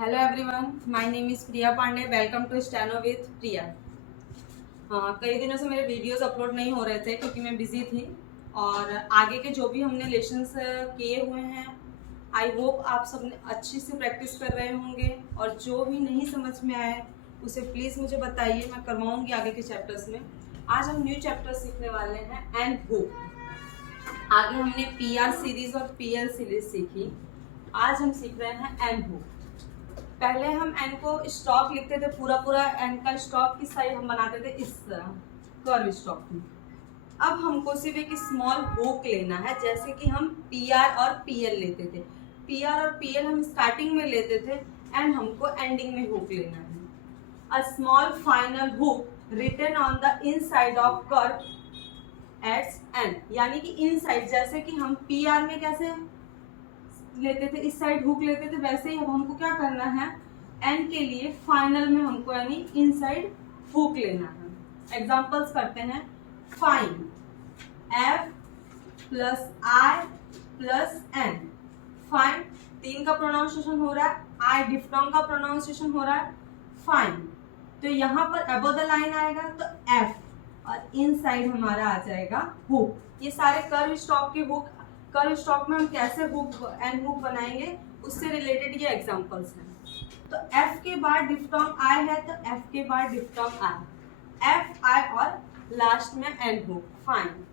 Hello everyone, my name is Priya Pandey. Welcome to steno with Priya. कई दिनों से मेरे वीडियोस अपलोड नहीं हो रहे थे क्योंकि मैं बिजी थी। और आगे के जो भी हमने लेसन्स किए हुए हैं, आई होप आप सब अच्छी से प्रैक्टिस कर रहे होंगे। और जो भी नहीं समझ में आए उसे प्लीज़ मुझे बताइए, मैं करवाऊँगी आगे के चैप्टर्स में। आज हम न्यू चैप्टर सीखने वाले हैं, एंड हुक। आगे हमने PR सीरीज और PL सीरीज सीखी, आज हम सीख रहे हैं एंड हुक। पहले हम एन को स्टॉक लिखते थे, पूरा एन का स्टॉक किस साइड हम बनाते थे, इस कर्व स्टॉक में। अब हमको सिर्फ एक स्मॉल हुक लेना है, जैसे कि हम PR और PL लेते थे। PR और PL हम स्टार्टिंग में लेते थे एंड हमको एंडिंग में हुक लेना है। A small final hook written on the inside of curve एट्स एन, यानी कि इनसाइड, जैसे कि हम PR में कैसे लेते थे, इस साइड हुक लेते थे, वैसे ही अब हमको क्या करना है, एन के लिए फाइनल में हमको यानी इनसाइड हुक लेना है। एग्जांपल्स करते हैं। Find F plus I plus N। Find 3 का प्रोनाउंसिएशन हो रहा है, I डिफ्थोंग का प्रोनाउंसिएशन हो रहा है। फाइंड, तो यहाँ पर अबव द लाइन आएगा तो F, और इनसाइड हमारा आ जाएगा हुक। ये सारे कर्व स्टॉक के हुक, कर्व स्टॉक में हम कैसे हुक एंड हुक बनाएंगे उससे रिलेटेड ये एग्जांपल्स हैं। तो F के बाद डिफ्थोंग I है तो F के बाद डिफ्थोंग I, F I और लास्ट में एंड हुक। फाइन।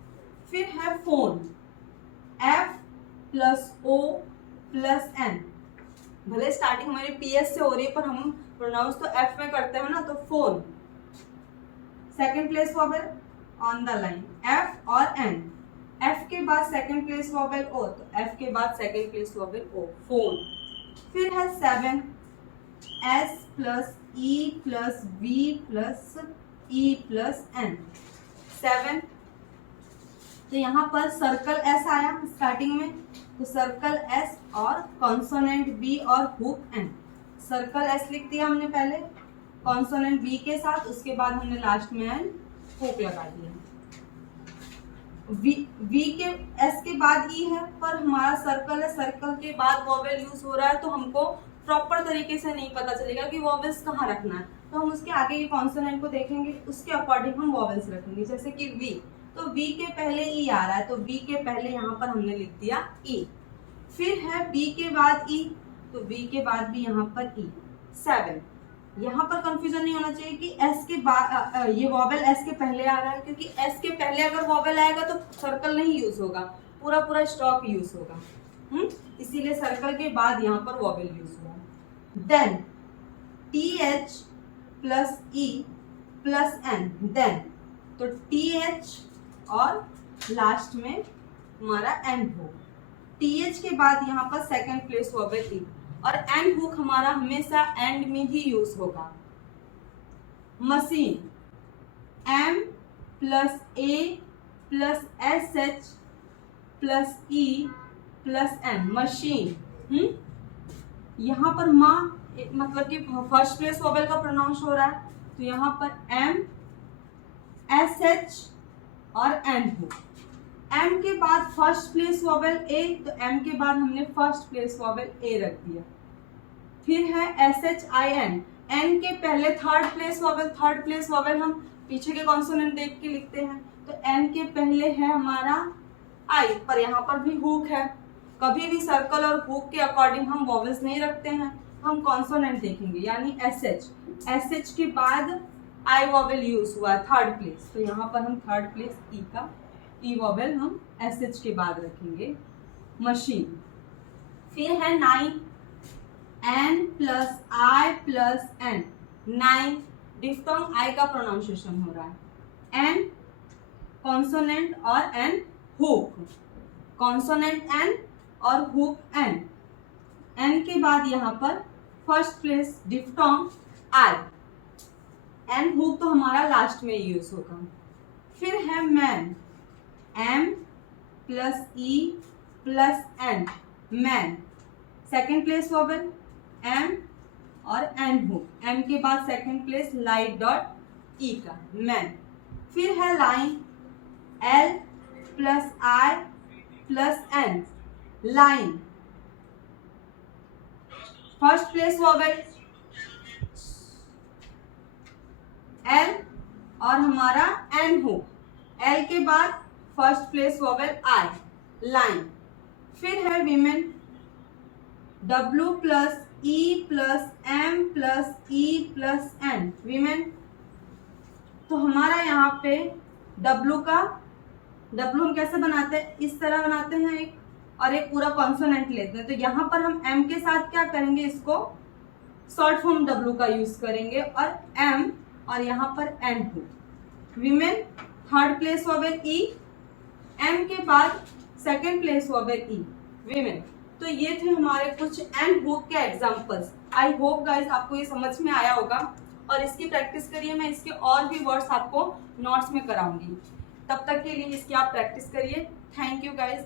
फिर है phone, F plus O plus N। भले स्टार्टिंग हमारी PS से हो रही है पर हम प्रोनाउंस तो F में करते हैं ना, तो phone. Second place vowel on the line F और N। F के बाद सेकेंड प्लेस वॉवेल O, तो F के बाद second place vowel O, phone. फिर है 7, S plus E plus V plus E plus N। 7, तो यहाँ पर सर्कल S आया स्टार्टिंग में, तो सर्कल S और कॉन्सोनेंट B और हुक N। सर्कल S लिख दिया हमने पहले कॉन्सोनेंट B के साथ, उसके बाद हमने लास्ट में N हुक लगा दिया। V के S के बाद E है, पर हमारा सर्कल है, सर्कल के बाद वॉवेल यूज हो रहा है, तो हमको प्रॉपर तरीके से नहीं पता चलेगा कि वॉवेल्स कहाँ रखना है। तो हम उसके आगे के कॉन्सोनेंट को देखेंगे, उसके अकॉर्डिंग हम वॉवेल्स रखेंगे। जैसे कि V, तो V के पहले E आ रहा है, तो V के पहले यहाँ पर हमने लिख दिया E। फिर है B के बाद E, तो V के बाद भी यहाँ पर E। 7, यहाँ पर कंफ्यूजन नहीं होना चाहिए कि S के बाद ये वॉवेल S के पहले आ रहा है, क्योंकि S के पहले अगर वॉवेल आएगा तो सर्कल नहीं यूज होगा, पूरा स्टॉक यूज होगा। इसीलिए सर्कल के बाद यहाँ पर वॉवेल यूज हुआ। Then TH plus E plus N, then, तो TH और लास्ट में हमारा N हुक। TH के बाद यहाँ पर सेकेंड प्लेस वॉवेल E, और एंड हुक हमारा हमेशा एंड में ही यूज होगा। Machine, M plus A plus SH plus E plus N, machine. यहाँ पर माँ मतलब कि फर्स्ट प्लेस वॉवेल का प्रोनाउंस हो रहा है, तो यहाँ पर M SH और N हुक। M के बाद फर्स्ट प्लेस वॉवेल A, तो M के बाद हमने फर्स्ट प्लेस वॉवेल A रख दिया। फिर है SHIN, N के पहले थर्ड प्लेस वॉवेल हम पीछे के कॉन्सोनेंट देख के लिखते हैं, तो N के पहले है हमारा I, पर यहाँ पर भी हुक है। कभी भी सर्कल और हुक के अकॉर्डिंग हम वॉवेल्स नहीं रखते हैं, हम कॉन्सोनेंट देखेंगे, यानी SH के बाद I वॉवेल यूज हुआ है थर्ड प्लेस, तो यहाँ पर हम थर्ड प्लेस E का E वॉवेल हम SH के बाद रखेंगे। मशीन। फिर है 9, N plus I plus N, 9, diphthong I का प्रोनाउंसिएशन हो रहा है। N कॉन्सोनेंट और N हुक, कॉन्सोनेंट N और हुक N। N के बाद यहाँ पर first place diphthong I, N hook तो हमारा लास्ट में यूज होगा। फिर है man, M plus E plus N, man. Second place vowel M और N हुक, M के बाद second place light dot E का, मैन। फिर है line, L plus I plus N, line. First place vowel L और हमारा N हो, L के बाद first place vowel I, line. फिर है women, W plus E plus M plus E plus N, women. तो हमारा यहाँ पे डब्ल्यू हम कैसे बनाते हैं, इस तरह बनाते हैं एक, और एक पूरा कॉन्सोनेंट लेते हैं। तो यहाँ पर हम एम के साथ क्या करेंगे, इसको शॉर्ट फॉर्म डब्ल्यू का यूज करेंगे और एम, और यहाँ पर एन हो, वीमेन। थर्ड प्लेस वोवेल ई, एम के बाद सेकेंड प्लेस वोवेल ई, वीमेन। तो ये थे हमारे कुछ एंड हुक के एग्जांपल्स। आई होप गाइस आपको ये समझ में आया होगा, और इसकी प्रैक्टिस करिए। मैं इसके और भी वर्ड्स आपको नोट्स में कराऊंगी, तब तक के लिए इसकी आप प्रैक्टिस करिए। Thank you guys.